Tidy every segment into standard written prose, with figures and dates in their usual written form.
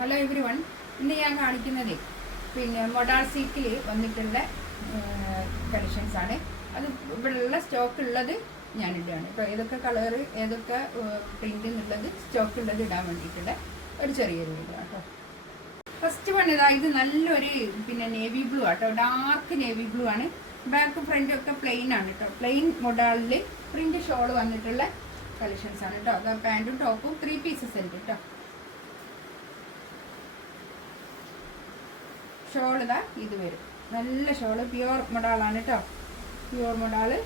Hello every one. ഇന്ന് ഞാൻ കാണിക്കുന്നത് മൊഡാൾ സിൽക്കിൽ വന്നിട്ടുള്ള കളക്ഷൻസ് ആണ്. അത് ഇവിടെയുള്ള സ്റ്റോക്ക് ഉള്ളത് ഞാൻ ഇടുകയാണ് കേട്ടോ. ഏതൊക്കെ കളറ് ഏതൊക്കെ പ്രിന്റ് എന്നുള്ളത് സ്റ്റോക്ക് ഉള്ളത് ഇടാൻ വേണ്ടിയിട്ടുള്ള ഒരു ചെറിയൊരു വീഡിയോ കേട്ടോ. ഫസ്റ്റ് വൺ ഇത് നല്ലൊരു നേവി ബ്ലൂ ആട്ടോ. ഡാർക്ക് നേവി ബ്ലൂ ആണ്. ബാക്ക് ഫ്രണ്ട് ഒക്കെ പ്ലെയിൻ ആണ് കേട്ടോ. പ്ലെയിൻ മൊഡാളിൽ പ്രിന്റ് ഷോൾ വന്നിട്ടുള്ള കളക്ഷൻസ് ആണ് കേട്ടോ. അത് പാൻറ്റും ടോപ്പും 3 പീസസ് ഉണ്ട് കേട്ടോ. ഷോൾ ഇത് വരും. നല്ല ഷോള് പ്യുവർ മൊഡാളാണ് കേട്ടോ. പ്യുവർ മൊഡാള്.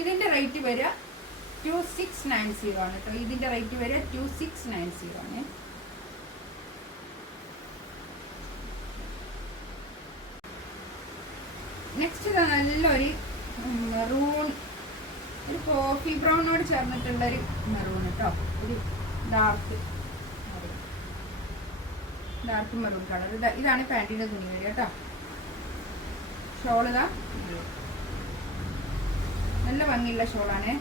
ഇതിൻ്റെ റേറ്റ് വരിക 2690 ആണ് കേട്ടോ. ഇതിൻ്റെ റേറ്റ് വരിക 2690 ആണ്. നെക്സ്റ്റ് നല്ലൊരു മെറൂൺ, ഒരു കോഫി ബ്രൗണോട് ചേർന്നിട്ടുള്ളൊരു മെറൂൺ കേട്ടോ. ഒരു ഡാർക്ക് മെറൂൺ കളർ. ഇതാണ് പാൻറ്റിൻ്റെ തുണി വരിക കേട്ടോ. ഷോൾ നല്ല ഭംഗിയുള്ള ഷോളാണ്.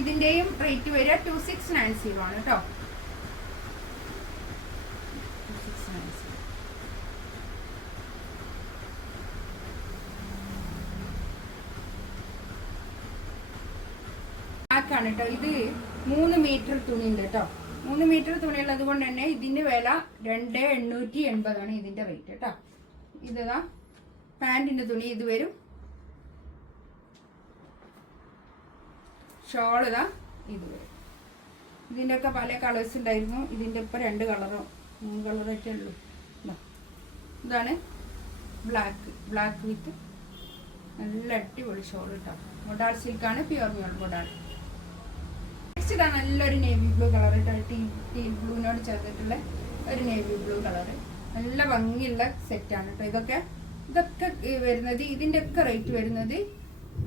ഇതിൻ്റെയും റേറ്റ് വരിക 2690 ആണ് കേട്ടോ. 2690. ാണ് കേട്ടോ. ഇത് 3 മീറ്റർ തുണി ഉണ്ട് കേട്ടോ. 3 മീറ്റർ തുണിയുള്ളത് കൊണ്ട് തന്നെ ഇതിന്റെ വില 2880 ആണ് ഇതിന്റെ റേറ്റ് കേട്ടോ. ഇതാ പാൻറ്റിന്റെ തുണി ഇത് വരും. ഷോൾ ഇത് വരും. ഇതിന്റെ ഒക്കെ പല കളേഴ്സ് ഉണ്ടായിരുന്നു. ഇതിന്റെ ഇപ്പൊ 2 കളറോ 3 കളറൊക്കെ ഉള്ളൂ. ഇതാണ് ബ്ലാക്ക് വിത്ത് നല്ല അടിപൊളി ഷോൾ കേട്ടോ. മൊഡാൾ സിൽക്കാണ്. Pure modal. നെക്സ്റ്റ് നല്ലൊരു നേവി ബ്ലൂ കളർ കേട്ടോ. ടീൽ ബ്ലൂവിനോട് ചേർത്തിട്ടുള്ള ഒരു നേവി ബ്ലൂ കളറ്. നല്ല ഭംഗിയുള്ള സെറ്റാണ് കേട്ടോ. ഇതൊക്കെ വരുന്നത്, ഇതിൻ്റെ ഒക്കെ റേറ്റ് വരുന്നത്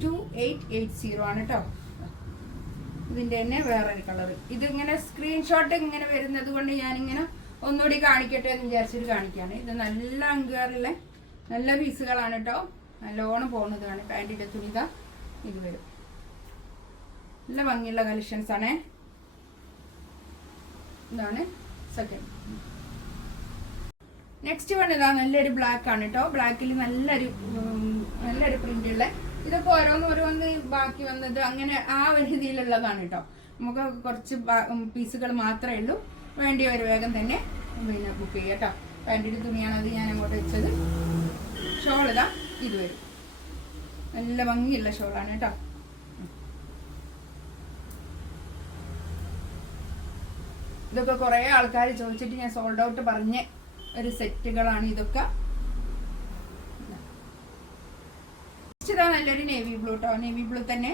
2880 ആണ് കേട്ടോ. ഇതിൻ്റെ തന്നെ വേറൊരു കളറ്. ഇതിങ്ങനെ സ്ക്രീൻഷോട്ട് ഇങ്ങനെ വരുന്നത് കൊണ്ട് ഞാനിങ്ങനെ ഒന്നുകൂടി കാണിക്കട്ടെ എന്ന് വിചാരിച്ചിട്ട് കാണിക്കുകയാണ്. ഇത് നല്ല അങ്കാറുള്ള നല്ല പീസുകളാണ് കേട്ടോ. നല്ലോണം പോകുന്നതാണ്. പാൻറ്റിൻ്റെ തുണി ഇത് വരും. നല്ല ഭംഗിയുള്ള കളക്ഷൻസ് ആണ്. ഇതാണ് സെക്കൻഡ്. നെക്സ്റ്റ് വൺ നല്ലൊരു ബ്ലാക്ക് ആണ് കേട്ടോ. ബ്ലാക്കിൽ നല്ലൊരു പ്രിന്റ് ഉള്ള. ഇതൊക്കെ ഓരോന്ന് ബാക്കി വന്നത് അങ്ങനെ ആ ഒരു രീതിയിലുള്ളതാണ് കേട്ടോ. നമുക്ക് കുറച്ച് പീസുകൾ മാത്രമേ ഉള്ളൂ. വേണ്ടിയവർ വേഗം തന്നെ ബുക്ക് ചെയ്യുക കേട്ടോ. പാൻറ്റിൻ്റെ തുണിയാണ് അത് ഞാൻ അങ്ങോട്ട് വെച്ചത്. ഷോൾ ഇത് വരും. നല്ല ഭംഗിയുള്ള ഷോളാണ് കേട്ടോ. ഇതൊക്കെ കുറേ ആൾക്കാർ ചോദിച്ചിട്ട് ഞാൻ സോൾഡ് ഔട്ട് പറഞ്ഞ ഒരു സെറ്റുകളാണ് ഇതൊക്കെ. നല്ലൊരു നേവി ബ്ലൂ കേട്ടോ. നേവി ബ്ലൂ തന്നെ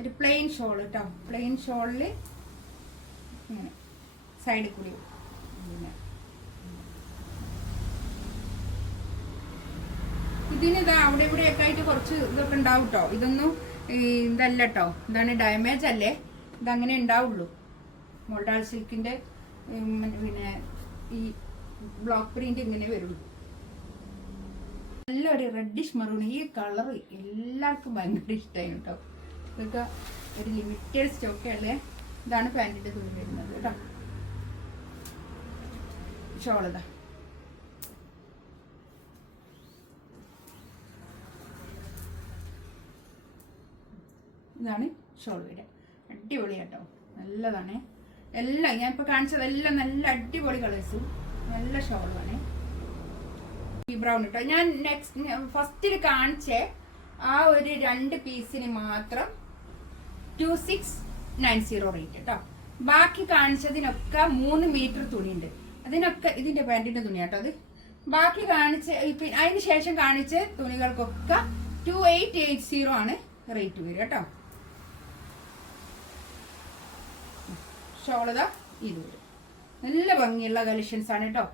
ഒരു പ്ലെയിൻ ഷോൾ കേട്ടോ. പ്ലെയിൻ ഷോളില് ഇങ്ങനെ സൈഡിൽ കൂടി ഇതിന് അവിടെ ഇവിടെയൊക്കെ ആയിട്ട് കുറച്ച് ഇതൊക്കെ ഉണ്ടാവും കേട്ടോ. ഇതൊന്നും ഇതല്ല കേട്ടോ. ഇതാണ് ഡാമേജ് അല്ലേ. ഇതങ്ങനെ ഉണ്ടാവുള്ളൂ. മൊഡാൾ സിൽക്കിന്റെ ഈ ബ്ലോക്ക് പ്രിന്റ് ഇങ്ങനെ വരുള്ളൂ. നല്ലൊരു റെഡിഷ് മെറൂൺ. ഈ കളർ എല്ലാവർക്കും ഭയങ്കര ഇഷ്ടമായി കേട്ടോ. ഇതൊക്കെ ഒരു ലിമിറ്റഡ് സ്റ്റോക്കേ ഉള്ളേ. ഇതാണ് പാൻറ്റിന്റെ തുണി വരുന്നത് കേട്ടോ. ഷോൾ ഇതാണ് ഷോൾ വരിക. അടിപൊളി കേട്ടോ. നല്ലതാണ്. എല്ലാം ഞാനിപ്പോൾ കാണിച്ചതെല്ലാം നല്ല അടിപൊളി കളേഴ്സും നല്ല ഷോളുമാണ്. ഈ ബ്രൗൺ കേട്ടോ. ഞാൻ ഫസ്റ്റിൽ കാണിച്ച ആ ഒരു 2 പീസിന് മാത്രം 2690 റേറ്റ് കേട്ടോ. ബാക്കി കാണിച്ചതിനൊക്കെ 3 മീറ്റർ തുണിയുണ്ട്. അതിനൊക്കെ ഇതിന്റെ പാൻറ്റിന്റെ തുണി കേട്ടോ. അത് ബാക്കി അതിന് ശേഷം കാണിച്ച തുണികൾക്കൊക്കെ 2880 ആണ് റേറ്റ് വരിക കേട്ടോ. ഷോൾ ഇത് വരും. നല്ല ഭംഗിയുള്ള കളക്ഷൻസ് ആണ് കേട്ടോ.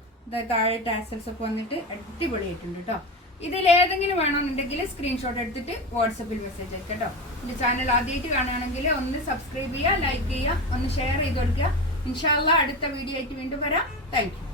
താഴെ ടാസൽസ് ഒക്കെ വന്നിട്ട് അടിപൊളിയായിട്ടുണ്ട് കേട്ടോ. ഇതിലേതെങ്കിലും വേണമെന്നുണ്ടെങ്കിൽ സ്ക്രീൻഷോട്ട് എടുത്തിട്ട് വാട്സപ്പിൽ മെസ്സേജ് അയക്കാം കേട്ടോ. എൻ്റെ ചാനൽ ആദ്യമായിട്ട് കാണുകയാണെങ്കിൽ ഒന്ന് സബ്സ്ക്രൈബ് ചെയ്യുക, ലൈക്ക് ചെയ്യുക, ഒന്ന് ഷെയർ ചെയ്ത് കൊടുക്കുക. ഇൻഷാ അല്ലാഹ് അടുത്ത വീഡിയോ ആയിട്ട് വീണ്ടും വരാം. Thank you.